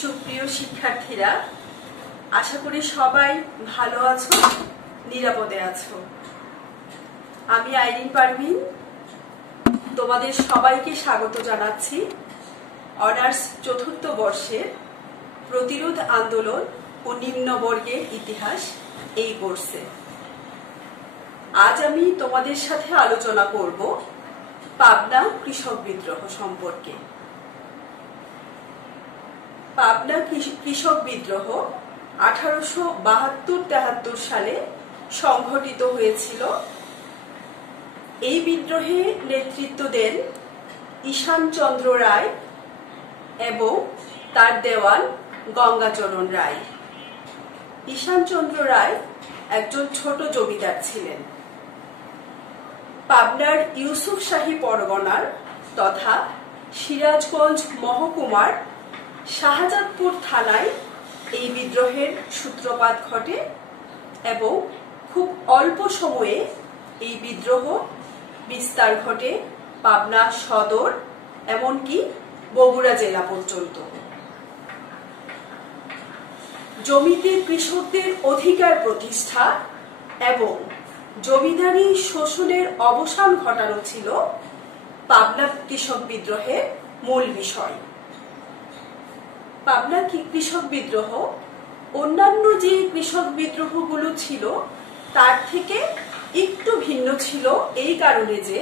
সুপ্রিয় শিক্ষার্থীরা, আশা করি সবাই ভালো আছো, নিরাপদে আছো। আমি আইরিন পারভিন তোমাদের সবাইকে স্বাগত জানাচ্ছি অনার্স চতুর্থ বর্ষের প্রতিরোধ আন্দোলন ও নিম্নবর্গের ইতিহাস এই কোর্সে। আজ আমি তোমাদের সাথে আলোচনা করব পাবনা কৃষক বিদ্রোহ সম্পর্কে। পাবনা কৃষক বিদ্রোহ 1872-73 সালে সংঘটিত হয়েছিল। এই বিদ্রোহে নেতৃত্ব দেন ঈশানচন্দ্র রায় এবং তার দেওয়ান গঙ্গাচরণ রায়। ঈশানচন্দ্র রায় একজন ছোট জমিদার ছিলেন। পাবনার ইউসুফশাহী পরগনার তথা সিরাজগঞ্জ মহকুমার শাহজাদপুর থানায় এই বিদ্রোহের সূত্রপাত ঘটে এবং খুব অল্প সময়ে এই বিদ্রোহ বিস্তার ঘটে পাবনা সদর এমনকি বগুড়া জেলা পর্যন্ত। জমিতে কৃষকদের অধিকার প্রতিষ্ঠা এবং জমিদারি শোষণের অবসান ঘটানো ছিল পাবনা কৃষক বিদ্রোহের মূল বিষয়। পাবনা কৃষক বিদ্রোহ অন্যান্য যে কৃষক বিদ্রোহগুলো ছিল তার থেকে একটু ভিন্ন ছিল এই কারণে যে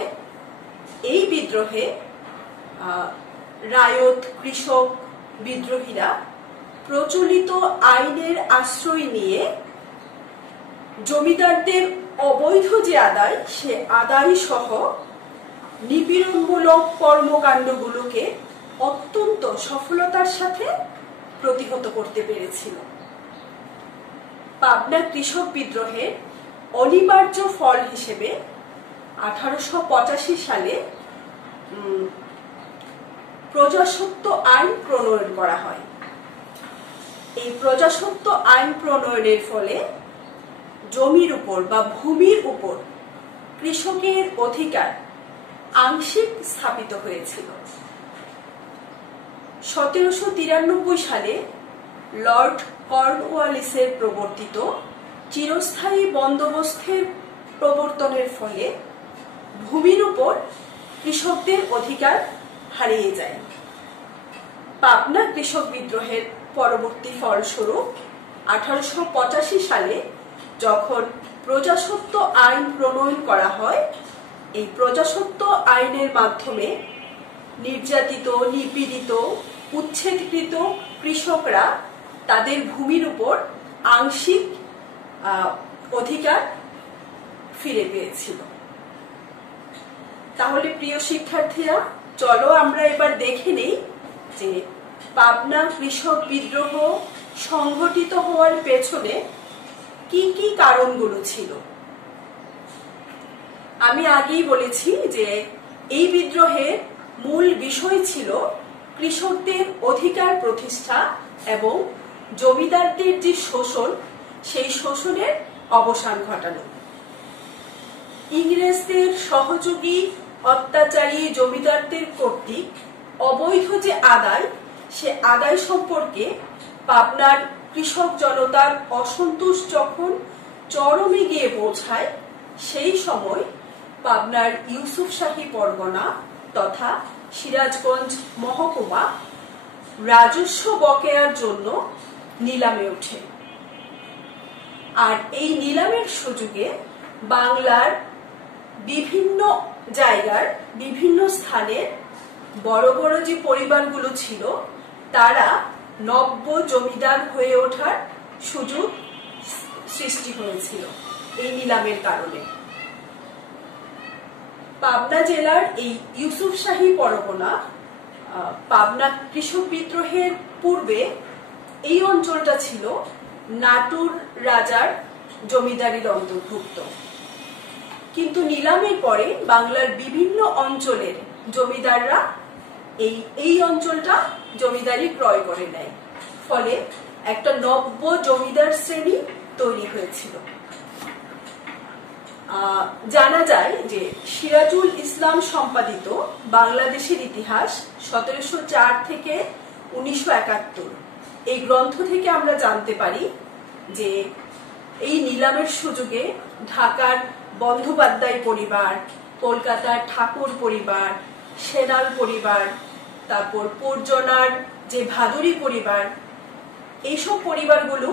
এই বিদ্রোহে রায়ত কৃষক বিদ্রোহীরা প্রচলিত আইনের আশ্রয় নিয়ে জমিদারদের অবৈধ যে আদায় সে আদায় সহ নিপীড়নমূলক কর্মকাণ্ডগুলোকে অত্যন্ত সফলতার সাথে প্রতিহত করতে পেরেছিল। পাবনা কৃষক বিদ্রোহের অনিবার্য ফল হিসেবে 1885 সালে প্রজাস্বত্ব আইন প্রণয়ন করা হয়। এই প্রজাস্বত্ব আইন প্রণয়নের ফলে জমির উপর বা ভূমির উপর কৃষকের অধিকার আংশিক স্থাপিত হয়েছিল। 1793 সালে লর্ড কর্নওয়ালিসের প্রবর্তিত চিরস্থায়ী বন্দোবস্তের প্রবর্তনের ফলে ভূমির উপর কৃষকদের অধিকার হারিয়ে যায়। পাবনা কৃষক বিদ্রোহের পরবর্তী ফলস্বরূপ 1885 সালে যখন প্রজাস্বত্ব আইন প্রণয়ন করা হয়, এই প্রজাস্বত্ব আইনের মাধ্যমে নির্যাতিত, নিপীড়িত, উচ্ছেদকৃত কৃষকরা তাদের ভূমির উপর আংশিক অধিকার ফিরে পেয়েছিল। তাহলে প্রিয় শিক্ষার্থীরা, চলো আমরা এবার দেখে নেই যে পাবনা কৃষক বিদ্রোহ সংঘটিত হওয়ার পেছনে কি কি কারণগুলো ছিল। আমি আগেই বলেছি যে এই বিদ্রোহের মূল বিষয় ছিল কৃষকদের অধিকার প্রতিষ্ঠা এবং জমিদারদের যে শোষণ সেই শোষণের অবসান ঘটানো। ইংরেজদের সহযোগী অত্যাচারী জমিদারদের কর্তৃক অবৈধ যে আদায় সে আদায় সম্পর্কে পাবনার কৃষক জনতার অসন্তোষ যখন চরমে গিয়ে পৌঁছায়, সেই সময় পাবনার ইউসুফশাহী পরগনা তথা সিরাজগঞ্জ মহকুমা রাজস্ব বকেয়ার জন্য নিলামে ওঠে। আর এই নিলামের সুযোগে বাংলার বিভিন্ন জায়গার বিভিন্ন স্থানের বড় বড় যে পরিবারগুলো ছিল তারা নব্য জমিদার হয়ে ওঠার সুযোগ সৃষ্টি হয়েছিল এই নিলামের কারণে। পাবনা জেলার এই ইউসুফশাহী পরগনা পাবনা কৃষক বিদ্রোহের পূর্বে এই অঞ্চলটা ছিল নাটুর রাজার জমিদারির অন্তর্ভুক্ত, কিন্তু নিলামের পরে বাংলার বিভিন্ন অঞ্চলের জমিদাররা এই অঞ্চলটা জমিদারি ক্রয় করে নেয়, ফলে একটা নব্য জমিদার শ্রেণী তৈরি হয়েছিল। জানা যায় যে সিরাজুল ইসলাম সম্পাদিত বাংলাদেশের ইতিহাস 1704 থেকে 1971 এই গ্রন্থ থেকে আমরা জানতে পারি যে এই নিলামের সুযোগে ঢাকার বন্দ্যোপাধ্যায় পরিবার, কলকাতার ঠাকুর পরিবার, সেনাল পরিবার, তারপর পর্জনার যে ভাদুরী পরিবার, এইসব পরিবারগুলো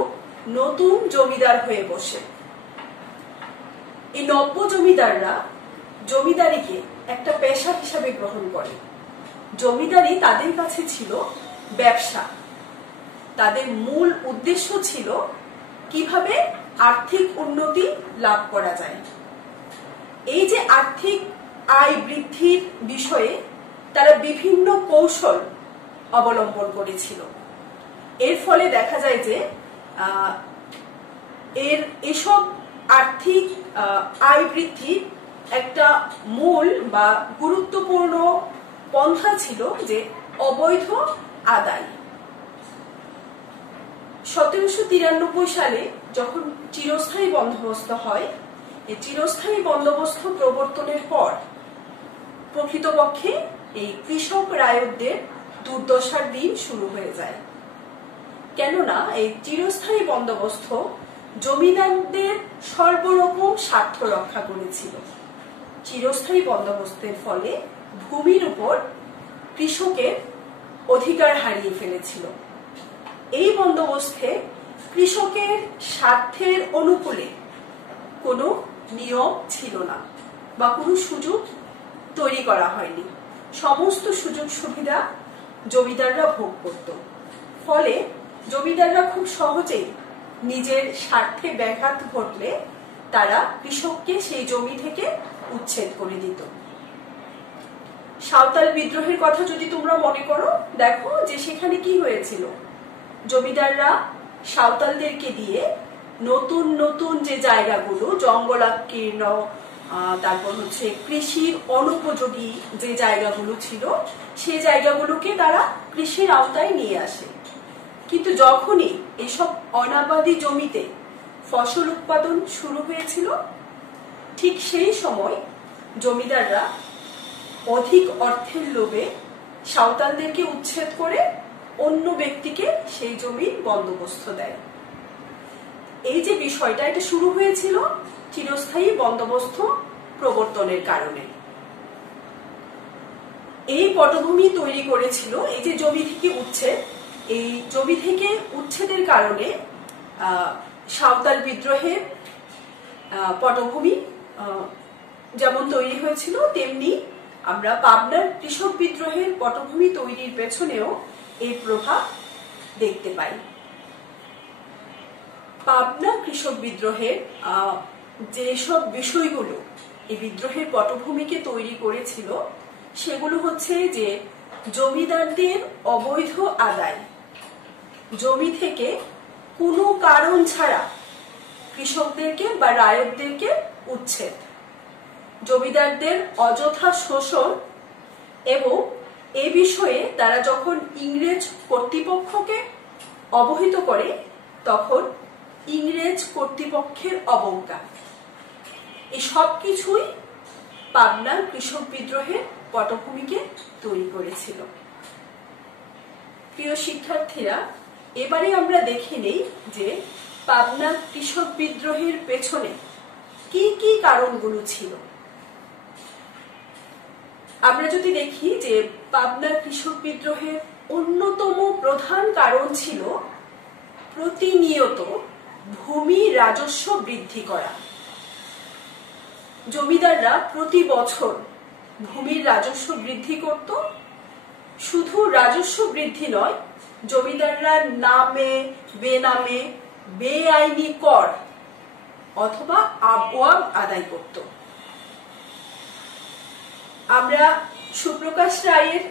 নতুন জমিদার হয়ে বসে। এই নব্য জমিদাররা জমিদারিকে একটা পেশা হিসাবে গ্রহণ করে। জমিদারি তাদের কাছে ছিল ব্যবসা। তাদের মূল উদ্দেশ্য ছিল কিভাবে আর্থিক উন্নতি লাভ করা যায়। এই যে আর্থিক আয় বৃদ্ধির বিষয়ে তারা বিভিন্ন কৌশল অবলম্বন করেছিল। এর ফলে দেখা যায় যে এসব আর্থিক আয় বৃদ্ধির একটা মূল বা গুরুত্বপূর্ণ পন্থা ছিল যে অবৈধ আদায়। 1793 সালে যখন চিরস্থায়ী বন্দোবস্ত হয়, এই চিরস্থায়ী বন্দোবস্ত প্রবর্তনের পর প্রকৃতপক্ষে এই কৃষক রায়তদের দুর্দশার দিন শুরু হয়ে যায়। কেননা এই চিরস্থায়ী বন্দোবস্ত জমিদারদের সর্বরকম স্বার্থ রক্ষা করেছিল। চিরস্থায়ী বন্দোবস্তের ফলে ভূমির উপর কৃষকের অধিকার হারিয়ে ফেলেছিল। এই বন্দোবস্তে কৃষকের স্বার্থের অনুকূলে কোনো নিয়ম ছিল না বা কোনো সুযোগ তৈরি করা হয়নি। সমস্ত সুযোগ সুবিধা জমিদাররা ভোগ করত। ফলে জমিদাররা খুব সহজেই নিজের স্বার্থে ব্যাঘাত ঘটলে তারা কৃষককে সেই জমি থেকে উচ্ছেদ করে দিত। সাঁওতাল বিদ্রোহের কথা যদি তোমরা মনে করো, দেখো যে সেখানে কি হয়েছিল। জমিদাররা সাঁওতালদেরকে দিয়ে নতুন নতুন যে জায়গাগুলো জঙ্গলাকীর্ণ, তারপর হচ্ছে কৃষির অনুপযোগী যে জায়গাগুলো ছিল, সেই জায়গাগুলোকে তারা কৃষির আওতায় নিয়ে আসে। কিন্তু যখনই এসব অনাবাদী জমিতে ফসল উৎপাদন শুরু হয়েছিল, ঠিক সেই সময় জমিদাররা অধিক অর্থের লোভে সাঁওতালদেরকে উচ্ছেদ করে অন্য ব্যক্তিকে সেই জমির বন্দোবস্ত দেয়। এই যে বিষয়টা, এটা শুরু হয়েছিল চিরস্থায়ী বন্দোবস্ত প্রবর্তনের কারণে। এই পটভূমি তৈরি করেছিল এই যে জমি থেকে উচ্ছেদ। এই জমি থেকে উচ্ছেদের কারণে সাঁওতাল বিদ্রোহের পটভূমি যেমন তৈরি হয়েছিল, তেমনি আমরা পাবনার কৃষক বিদ্রোহের পটভূমি তৈরির পেছনেও এই প্রভাব দেখতে পাই। পাবনা কৃষক বিদ্রোহের যেসব বিষয়গুলো এই বিদ্রোহের পটভূমিকে তৈরি করেছিল, সেগুলো হচ্ছে যে জমিদারদের অবৈধ আদায়, জমি থেকে কোনো কারণ ছাড়া কৃষকদেরকে বা রায়তদেরকে উচ্ছেদ, জমিদারদের অযথা শোষণ, এবং এ বিষয়ে তারা যখন ইংরেজ কর্তৃপক্ষকে অবহিত করে তখন ইংরেজ কর্তৃপক্ষের অবজ্ঞা। এই সব কিছুই পাবনার কৃষক বিদ্রোহের পটভূমিকে তৈরি করেছিল। প্রিয় শিক্ষার্থীরা, এবারে আমরা দেখে নেই যে পাবনার কৃষক বিদ্রোহের পেছনে কি কি কারণগুলো ছিল। আমরা যদি দেখি যে পাবনার কৃষক বিদ্রোহের অন্যতম প্রধান কারণ ছিল প্রতিনিয়ত ভূমি রাজস্ব বৃদ্ধি করা। জমিদাররা প্রতি বছর ভূমির রাজস্ব বৃদ্ধি করত। শুধু রাজস্ব বৃদ্ধি নয়, জমিদাররা নামে বেনামে বেআইনি কর অথবা আবওয়াব আদায় করত। আমরা সুপ্রকাশ রায়ের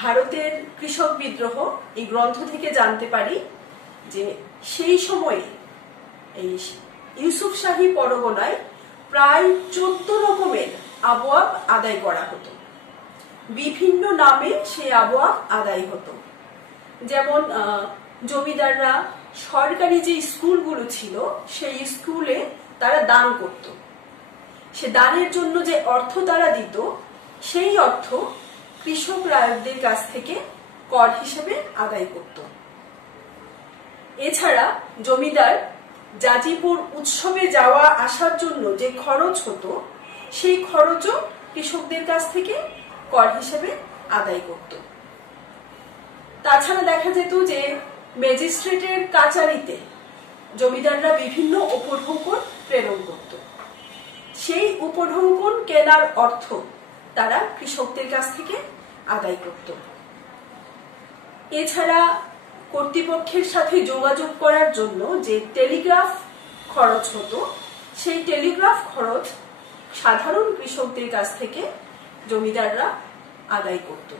ভারতের কৃষক বিদ্রোহ এই গ্রন্থ থেকে জানতে পারি যে সেই সময়ে এই ইউসুফ শাহী পরগনায় প্রায় 14 রকমের আবওয়াব আদায় করা হতো। বিভিন্ন নামে সেই আবওয়াব আদায় হতো। যেমন জমিদাররা সরকারি যে স্কুলগুলো ছিল সেই স্কুলে তারা দান করত। সে দানের জন্য যে অর্থ তারা দিত, সেই অর্থ কৃষক রায়তদের কাছ থেকে কর হিসেবে আদায় করত। এছাড়া জমিদার জাজিপুর উৎসবে যাওয়া আসার জন্য যে খরচ হতো সেই খরচও কৃষকদের কাছ থেকে কর হিসেবে আদায় করত। তাছাড়া দেখা যেত যে ম্যাজিস্ট্রেটের কাচারিতে জমিদাররা বিভিন্ন উপঢৌকন প্রেরণ করত। সেই উপঢৌকন কেনার অর্থ তারা কৃষকদের কাছ থেকে আদায় করত। এছাড়া কর্তৃপক্ষের সাথে যোগাযোগ করার জন্য যে টেলিগ্রাফ খরচ হতো সেই টেলিগ্রাফ খরচ সাধারণ কৃষকদের কাছ থেকে জমিদাররা আদায় করত।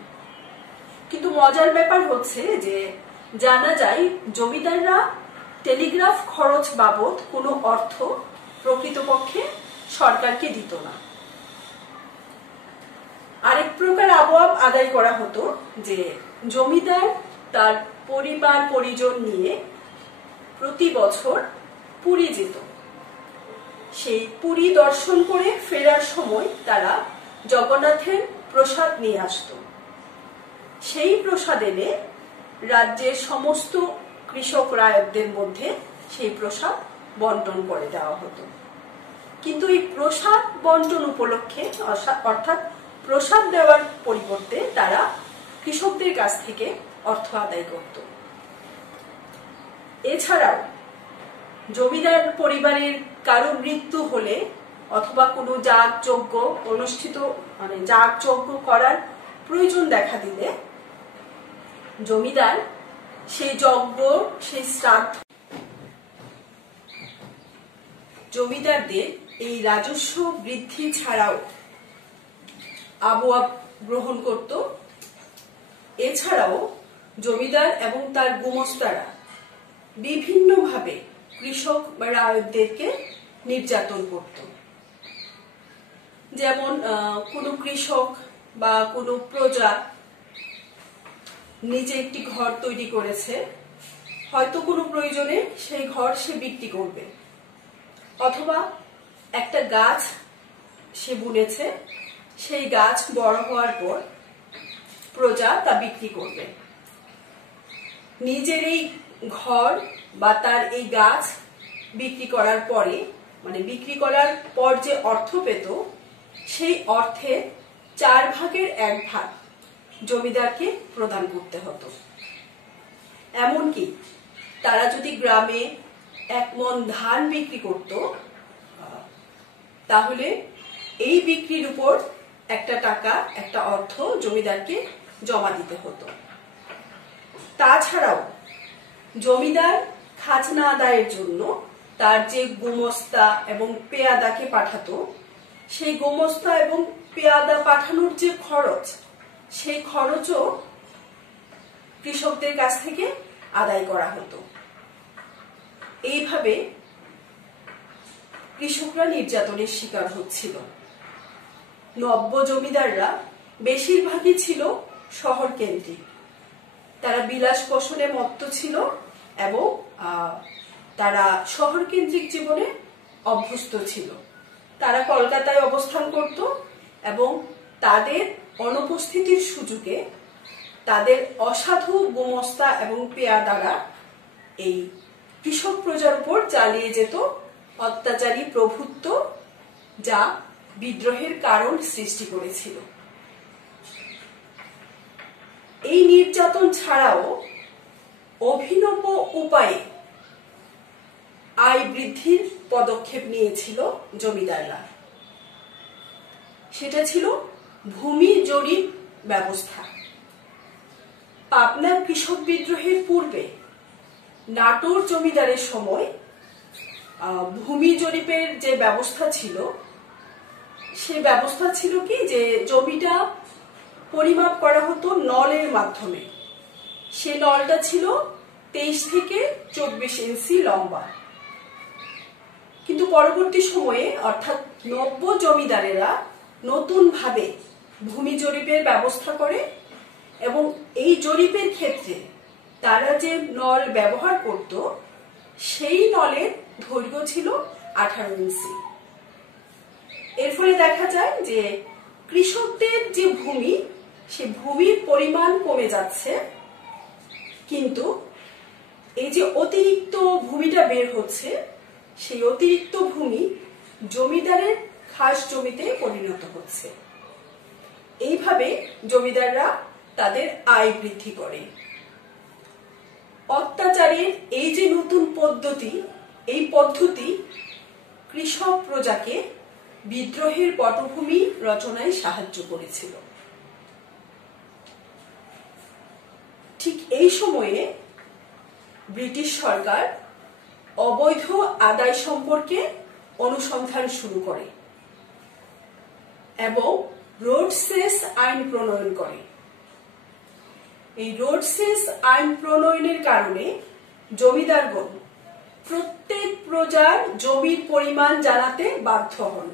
কিন্তু মজার ব্যাপার হচ্ছে যে জানা যায় জমিদাররা টেলিগ্রাফ খরচ বাবদ কোনো অর্থ প্রকৃতপক্ষে সরকারকে দিত না। আরেক প্রকার আবওয়াব আদায় করা হতো যে জমিদার তার পরিবার পরিজন নিয়ে প্রতি বছর পুরী যেত। সেই পুরী দর্শন করে ফেরার সময় তারা জগন্নাথের প্রসাদ নিয়ে আসত। সেই প্রসাদ এনে রাজ্যের সমস্ত কৃষক রায়তদের মধ্যে সেই প্রসাদ বন্টন করে দেওয়া হতো। কিন্তু এই প্রসাদ বন্টন উপলক্ষে অর্থাৎ প্রসাদ দেওয়ার পরিবর্তে তারা কৃষকদের কাছ থেকে অর্থ আদায় করত। এছাড়াও জমিদার পরিবারের কারো মৃত্যু হলে অথবা কোনো যাগযজ্ঞ অনুষ্ঠিত যাগযজ্ঞ করার প্রয়োজন দেখা দিলে জমিদার সেই যজ্ঞ সেই শ্রাদ্ধ জমিদারদের এই রাজস্ব বৃদ্ধি ছাড়াও আবওয়াব গ্রহণ করত। এছাড়াও জমিদার এবং তার গুমস্তারা বিভিন্নভাবে কৃষক বা রায়তদেরকে নির্যাতন করত। যেমন কোনো কৃষক বা কোনো প্রজা নিজে একটি ঘর তৈরি করেছে, হয়তো কোনো প্রয়োজনে সেই ঘর সে বিক্রি করবে, অথবা একটা গাছ সে বুনেছে, সেই গাছ বড় হওয়ার পর প্রজা তা বিক্রি করবে। নিজের এই ঘর বা তার এই গাছ বিক্রি করার পরে বিক্রি করার পর যে অর্থ পেত সেই অর্থের 4 ভাগের 1 ভাগ জমিদারকে প্রদান করতে হতো। এমনকি তারা যদি গ্রামে 1 মণ ধান বিক্রি করত তাহলে এই বিক্রির উপর একটা টাকা একটা অর্থ জমিদারকে জমা দিতে হতো। তাছাড়াও জমিদার খাজনা আদায়ের জন্য তার যে গোমস্তা এবং পেয়াদাকে পাঠাতো সেই গোমস্তা এবং পেয়াদা পাঠানোর যে খরচ সেই খরচও কৃষকদের কাছ থেকে আদায় করা হতো। এইভাবে কৃষকরা নির্যাতনের শিকার হচ্ছিল। নব্য জমিদাররা বেশিরভাগই ছিল শহর কেন্দ্রিক। তারা বিলাস পোষণে মত্ত ছিল এবং তারা শহর কেন্দ্রিক জীবনে অভ্যস্ত ছিল। তারা কলকাতায় অবস্থান করত এবং তাদের অনুপস্থিতির সুযোগে তাদের অসাধু গোমস্তা এবং পেয়াদারা এই কৃষক প্রজার উপর চালিয়ে যেত অত্যাচারী প্রভুত্ব, যা বিদ্রোহের কারণ সৃষ্টি করেছিল। এই নির্যাতন ছাড়াও অভিনব উপায়ে আয় বৃদ্ধির পদক্ষেপ নিয়েছিল জমিদাররা। সেটা ছিল ভূমি জরিপ ব্যবস্থা। পাবনা কৃষক বিদ্রোহের পূর্বে নাটোর জমিদারের সময় ভূমি জরিপের যে ব্যবস্থা ছিল সে ব্যবস্থা ছিল কি যে জমিটা পরিমাপ করা হতো নলের মাধ্যমে। সে নলটা ছিল 23 থেকে 24 ইঞ্চি লম্বা। কিন্তু পরবর্তী সময়ে অর্থাৎ নব্য জমিদারেরা নতুন ভাবে ভূমি জরিপের ব্যবস্থা করে এবং এই জরিপের ক্ষেত্রে তারা যে নল ব্যবহার করত সেই নলের দৈর্ঘ্য ছিল 18 ইঞ্চি। এর ফলে দেখা যায় যে কৃষকদের যে ভূমি সে ভূমির পরিমাণ কমে যাচ্ছে, কিন্তু এই যে অতিরিক্ত ভূমিটা বের হচ্ছে, সেই অতিরিক্ত ভূমি জমিদারের খাস জমিতে পরিণত হচ্ছে। এইভাবে জমিদাররা তাদের আয় বৃদ্ধি করে। অত্যাচারের এই যে নতুন পদ্ধতি, এই পদ্ধতি কৃষক প্রজাকে বিদ্রোহের পটভূমি রচনায় সাহায্য করেছিল। ঠিক এই সময়ে ব্রিটিশ সরকার অবৈধ আদায় সম্পর্কে অনুসন্ধান শুরু করে এবং রোডসেস আইন প্রণয়ন করে। এই রোডসেস আইন প্রণয়নের কারণে জমিদারগণ প্রত্যেক প্রজার জমির পরিমাণ জানাতে বাধ্য হন।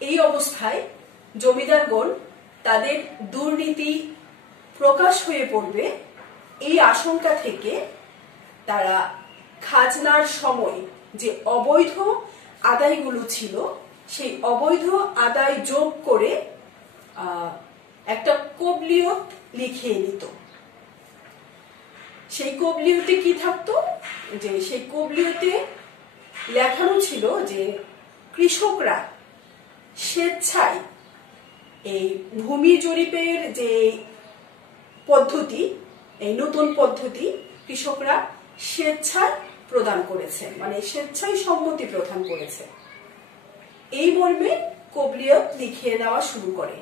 এই অবস্থায় জমিদারগণ তাদের দুর্নীতি প্রকাশ হয়ে পড়বে এই আশঙ্কা থেকে তারা খাজনার সময় যে অবৈধ আদায়গুলো ছিল, সেই অবৈধ আদায় যোগ করে একটা কবলিয়ত লিখিয়ে নিত। সেই কবলিয়তে কি থাকতো, যে সেই কবলিয়তে লেখানো ছিল যে কৃষকরা স্বেচ্ছায় এই ভূমি জরিপের যে পদ্ধতি, এই নতুন পদ্ধতি কৃষকরা স্বেচ্ছায় প্রদান করেছে, মানে স্বেচ্ছায় সম্মতি প্রদান করেছে। এই মর্মে কবলিয়ত লিখিয়ে দেওয়া শুরু করে।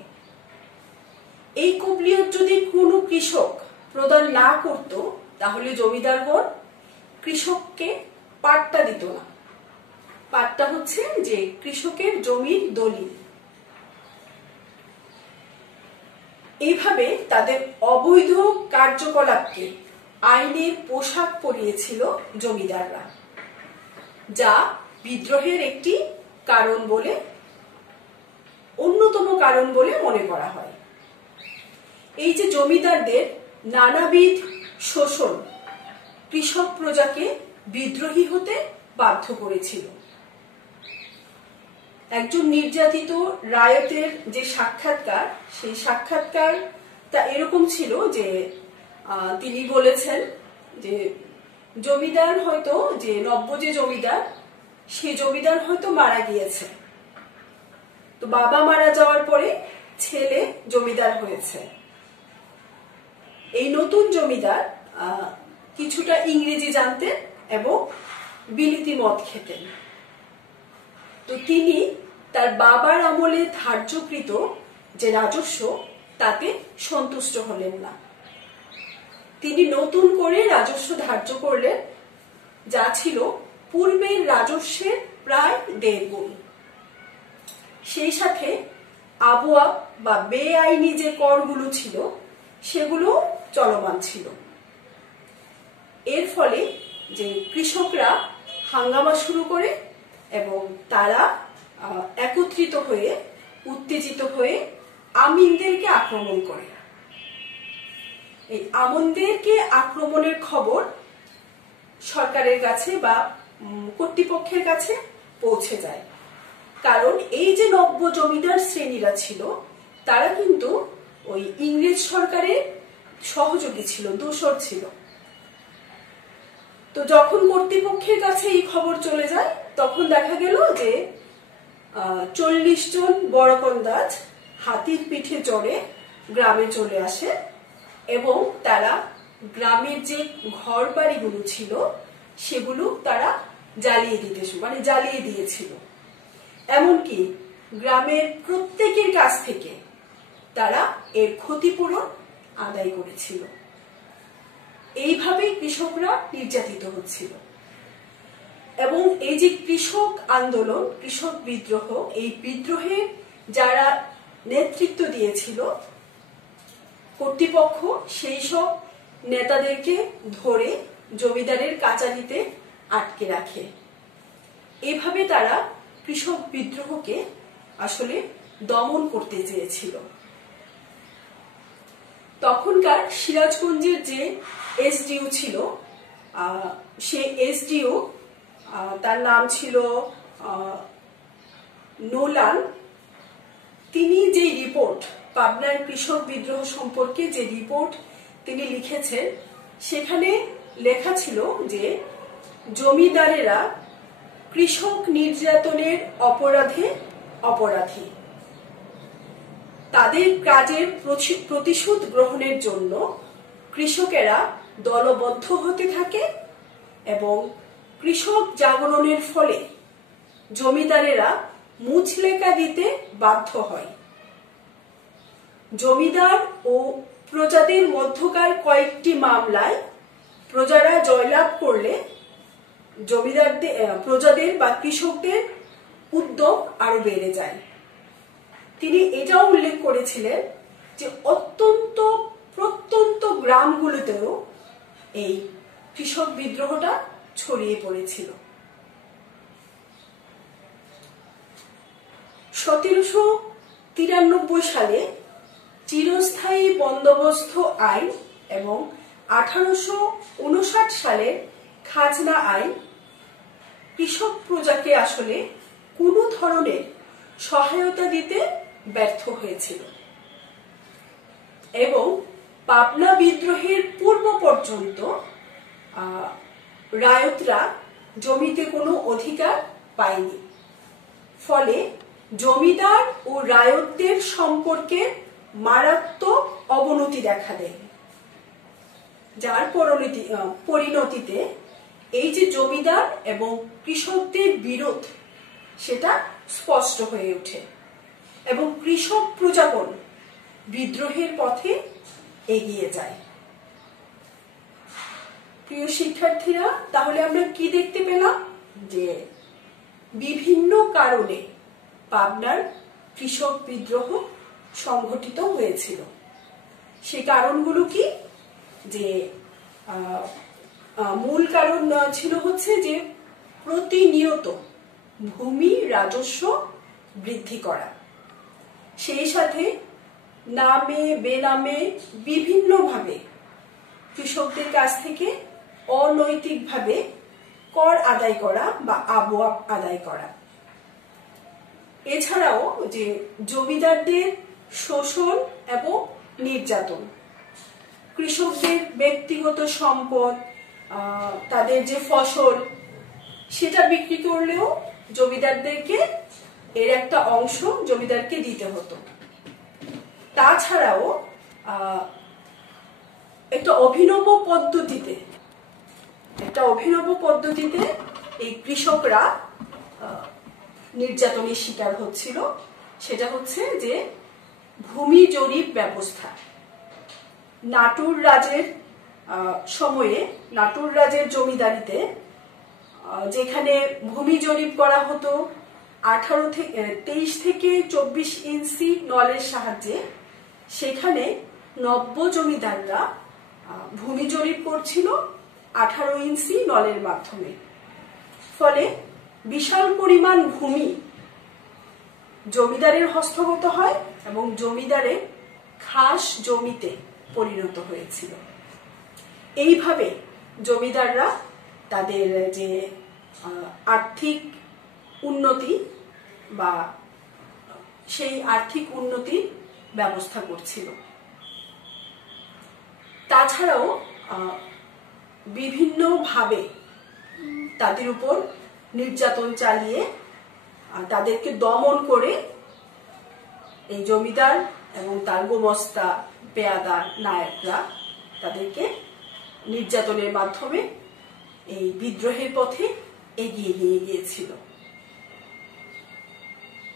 এই কবলিয়ত যদি কোনো কৃষক প্রদান না করত, তাহলে জমিদারগণ কৃষককে পাট্টা দিত না। পাট্টা হচ্ছে যে কৃষকের জমির দলিল। এইভাবে তাদের অবৈধ কার্যকলাপকে আইনের পোশাক পরিয়েছিল জমিদাররা, যা বিদ্রোহের একটি কারণ বলে, অন্যতম কারণ বলে মনে করা হয়। এই যে জমিদারদের নানাবিধ শোষণ কৃষক প্রজাকে বিদ্রোহী হতে বাধ্য করেছিল। একজন নির্যাতিত রায়তের যে সাক্ষাৎকার, সেই সাক্ষাৎকারটা এরকম ছিল যে তিনি বলেছেন যে জমিদার হয়তো, যে নব্য যে জমিদার, সেই জমিদার হয়তো মারা গিয়েছে, তো বাবা মারা যাওয়ার পরে ছেলে জমিদার হয়েছে। এই নতুন জমিদার কিছুটা ইংরেজি জানতেন এবং বিলিতি মদ খেতেন। তো তিনি তার বাবার আমলে ধার্যকৃত যে রাজস্ব, তাতে সন্তুষ্ট হলেন না। তিনি নতুন করে রাজস্ব ধার্য করলেন, যা ছিল পূর্বের রাজস্বের প্রায় 1.5 গুণ। সেই সাথে আবওয়াব বা বেআইনি যে করগুলো ছিল, সেগুলো চলমান ছিল। এর ফলে যে কৃষকরা হাঙ্গামা শুরু করে এবং তারা একত্রিত হয়ে, উত্তেজিত হয়ে আমিনদেরকে আক্রমণ করে। এই আমনদেরকে আক্রমণের খবর সরকারের কাছে বা কর্তৃপক্ষের কাছে পৌঁছে যায়। কারণ এই যে নব্য জমিদার শ্রেণীরা ছিল, তারা কিন্তু ওই ইংরেজ সরকারের সহযোগী ছিল, দোসর ছিল। তো যখন কর্তৃপক্ষের কাছে এই খবর চলে যায়, তখন দেখা গেল যে 40 জন বড়কন্দাজ হাতির পিঠে চড়ে গ্রামে চলে আসে এবং তারা গ্রামের যে ঘর বাড়িগুলো ছিল, সেগুলো তারা জ্বালিয়ে দিয়েছিল। এমনকি গ্রামের প্রত্যেকের কাছ থেকে তারা এর ক্ষতিপূরণ আদায় করেছিল। এইভাবে কৃষকরা নির্যাতিত হচ্ছিল। এবং এই যে কৃষক আন্দোলন, কৃষক বিদ্রোহ, এই বিদ্রোহে যারা নেতৃত্ব দিয়েছিল কর্তৃপক্ষ, সেই সব নেতাদেরকে ধরে জমিদারের কাচারিতে আটকে রাখে। এভাবে তারা কৃষক বিদ্রোহকে আসলে দমন করতে চেয়েছিল। তখনকার সিরাজগঞ্জের যে এসডিও ছিল, সে এসডিও, তার নাম ছিল নোলান। তিনি যে রিপোর্ট, পাবনার কৃষক বিদ্রোহ সম্পর্কে যে রিপোর্ট তিনি লিখেছেন, সেখানে লেখা ছিল যে জমিদারেরা কৃষক নির্যাতনের অপরাধে অপরাধী, তাদের কাজের প্রতিশোধ গ্রহণের জন্য কৃষকেরা দলবদ্ধ হতে থাকে এবং কৃষক জাগরণের ফলে জমিদারেরা মুচলেকা দিতে বাধ্য হয়। জমিদার ও প্রজাদের মধ্যকার কয়েকটি মামলায় প্রজারা জয়লাভ করলে প্রজাদের বা কৃষকদের উদ্যোগ আরো বেড়ে যায়। তিনি এটাও উল্লেখ করেছিলেন যে প্রত্যন্ত গ্রামগুলোতেও এই কৃষক বিদ্রোহটা ছড়িয়ে পড়েছিল। 1793 সালে চিরস্থায়ী বন্দোবস্ত আইন এবং 1859 সালের খাজনা আইন কৃষক প্রজাকে আসলে কোনো ধরনের সহায়তা দিতে ব্যর্থ হয়েছিল এবং পাবনা বিদ্রোহের পূর্ব পর্যন্ত রায়তরা জমিতে কোনো অধিকার পায়নি। ফলে জমিদার ও রায়তদের সম্পর্কে মারাত্মক অবনতি দেখা দেয়, যার পরিণতিতে এই যে জমিদার এবং কৃষকদের বিরোধ সেটা স্পষ্ট হয়ে ওঠে এবং কৃষক প্রজাগণ বিদ্রোহের পথে এগিয়ে যায়। প্রিয় শিক্ষার্থীরা, তাহলে আমরা কি দেখতে পেলাম যে বিভিন্ন কারণে পাবনার কৃষক বিদ্রোহ সংঘটিত হয়েছিল। সেই কারণগুলো কি? যে মূল কারণ ছিল হচ্ছে যে প্রতিনিয়ত ভূমি রাজস্ব বৃদ্ধি করা, সেই সাথে নামে বেনামে বিভিন্নভাবে কৃষকদের কাছ থেকে অনৈতিকভাবে কর আদায় করা বা আবওয়াব আদায় করা। এছাড়াও যে জমিদারদের শোষণ এবং নির্যাতন, কৃষকদের ব্যক্তিগত সম্পদ, তাদের যে ফসল সেটা বিক্রি করলেও জমিদারদেরকে এর একটা অংশ জমিদারকে দিতে হতো। তাছাড়াও একটা অভিনব পদ্ধতিতে এই কৃষকরা নির্যাতনের শিকার হচ্ছিল, সেটা হচ্ছে যে ভূমি জরিপ ব্যবস্থা। নাটোর রাজের সময়ে, নাটোর রাজের জমিদারিতে যেখানে ভূমি জরিপ করা হতো 23 থেকে 24 ইঞ্চি নলের সাহায্যে, সেখানে নব্য জমিদাররা ভূমি জরিপ করছিল 18 ইঞ্চি নলের মাধ্যমে। ফলে বিশাল পরিমাণ ভূমি জমিদারের হস্তগত হয় এবং জমিদারের খাস জমিতে পরিণত হয়েছিল। এইভাবে জমিদাররা তাদের যে আর্থিক উন্নতি বা সেই আর্থিক উন্নতির ব্যবস্থা করছিল। তাছাড়াও বিভিন্নভাবে তাদের উপর নির্যাতন চালিয়ে তাদেরকে দমন করে এই জমিদার এবং তার গোমস্তা, পেয়াদা, নায়করা তাদেরকে নির্যাতনের মাধ্যমে এই বিদ্রোহের পথে এগিয়ে নিয়ে গিয়েছিল।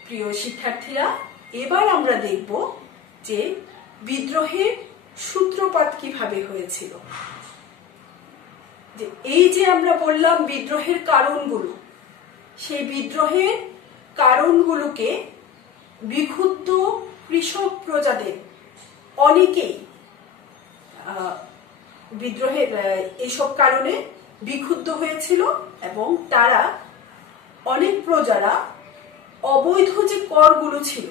প্রিয় শিক্ষার্থীরা, এবার আমরা দেখব যে বিদ্রোহের সূত্রপাত কিভাবে হয়েছিল। যে এই যে আমরা বললাম বিদ্রোহের কারণগুলো, সেই বিদ্রোহের কারণগুলোকে বিক্ষুব্ধ কৃষক প্রজাদের অনেকেই বিদ্রোহের এইসব কারণে বিক্ষুব্ধ হয়েছিল এবং তারা অনেক প্রজারা অবৈধ যে করগুলো ছিল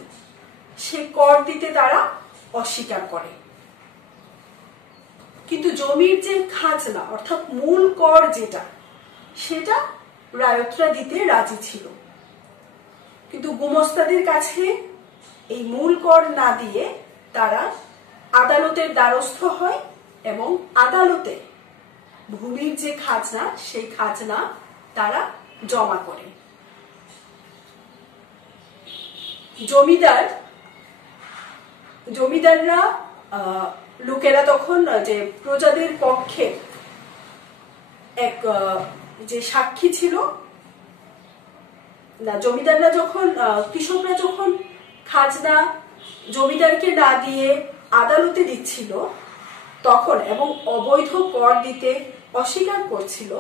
সে কর দিতে তারা অস্বীকার করে। কিন্তু জমির যে খাজনা অর্থাৎ মূল কর যেটা, সেটা রায়তরা দিতে রাজি ছিল। কিন্তু গোমস্তাদের কাছে এই মূল কর না দিয়ে তারা আদালতের দ্বারস্থ হয় এবং আদালতে ভূমির যে খাজনা সেই খাজনা তারা জমা করে। জমিদাররা লোকেরা তখন যে প্রজাদের পক্ষে এক যে সাক্ষী ছিল না, জমিদাররা যখন কৃষকরা যখন খাজনা জমিদারকে না দিয়ে আদালতে দিচ্ছিল তখন এবং অবৈধ কর দিতে অস্বীকার করছিল,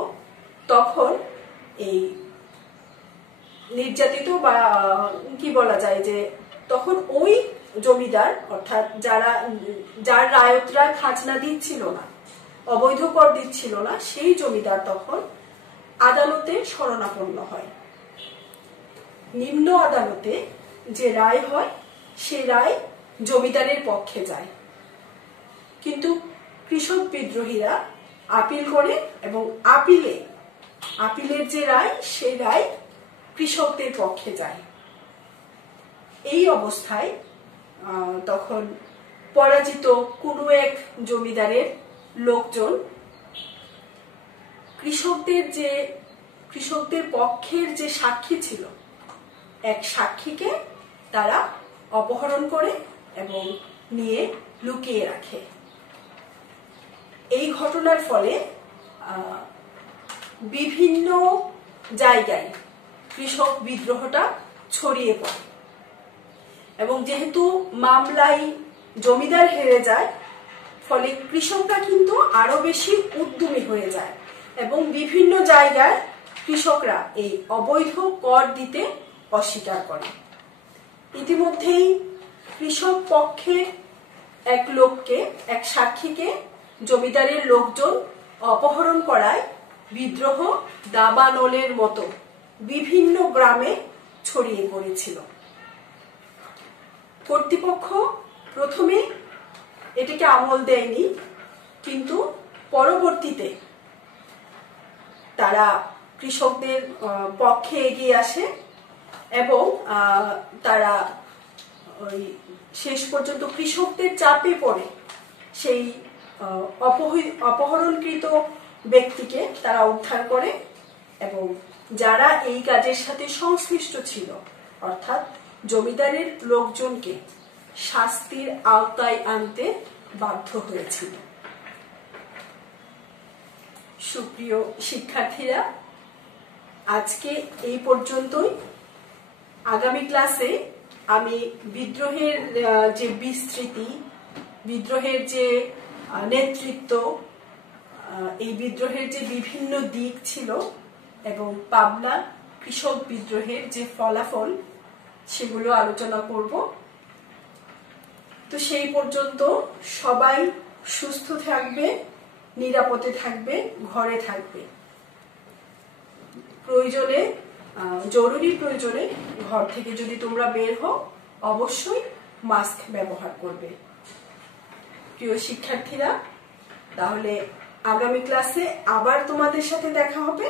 তখন এই নির্যাতিত বা কি বলা যায় যে তখন ওই জমিদার অর্থাৎ যার রায়তরা খাজনা দিচ্ছিল না, অবৈধ কর দিচ্ছিল না, সেই জমিদার তখন আদালতে শরণাপন্ন হয়। নিম্ন আদালতে যে রায় হয় সে রায় জমিদারের পক্ষে যায়, কিন্তু কৃষক বিদ্রোহীরা আপিল করে এবং আপিলের যে রায় সেই রায় কৃষকদের পক্ষে যায়। এই অবস্থায় তখন পরাজিত কোনো এক জমিদারের লোকজন কৃষকদের পক্ষের যে সাক্ষী ছিল এক সাক্ষীকে তারা অপহরণ করে এবং নিয়ে লুকিয়ে রাখে। এই ঘটনার ফলে বিভিন্ন জায়গায় কৃষক বিদ্রোহটা ছড়িয়ে পড়ে এবং যেহেতু মামলায় জমিদার হেরে যায়, ফলে কৃষকরা কিন্তু আরো বেশি উদ্যমী হয়ে যায় এবং বিভিন্ন জায়গায় কৃষকরা এই অবৈধ কর দিতে অস্বীকার করে। ইতিমধ্যেই কৃষক পক্ষে এক সাক্ষীকে জমিদারের লোকজন অপহরণ করায় বিদ্রোহ দাবানলের মতো বিভিন্ন গ্রামে ছড়িয়ে পড়েছিল। কর্তৃপক্ষ প্রথমে এটাকে আমল দেয়নি, কিন্তু পরবর্তীতে তারা কৃষকদের পক্ষে এগিয়ে আসে এবং তারা শেষ পর্যন্ত কৃষকদের চাপে পড়ে সেই অপহরণকৃত ব্যক্তিকে তারা উদ্ধার করে এবং যারা এই কাজের সাথে সংশ্লিষ্ট ছিল অর্থাৎ জমিদারের লোকজনকে শাস্তির আওতায় আনতে বাধ্য হয়েছিল। সুপ্রিয় শিক্ষার্থীরা, আজকে এই পর্যন্তই। আগামী ক্লাসে আমি বিদ্রোহের যে বিস্তৃতি, বিদ্রোহের যে নেতৃত্ব, এই বিদ্রোহের যে বিভিন্ন দিক ছিল এবং পাবনা কৃষক বিদ্রোহের যে ফলাফল সেগুলো আলোচনা করব। তো সেই পর্যন্ত সবাই সুস্থ থাকবে, নিরাপদে থাকবে, ঘরে থাকবে। জরুরি প্রয়োজনে ঘর থেকে যদি তোমরা বের হও অবশ্যই মাস্ক ব্যবহার করবে। প্রিয় শিক্ষার্থীরা, তাহলে আগামী ক্লাসে আবার তোমাদের সাথে দেখা হবে।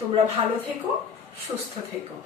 তোমরা ভালো থেকো, সুস্থ থেকো।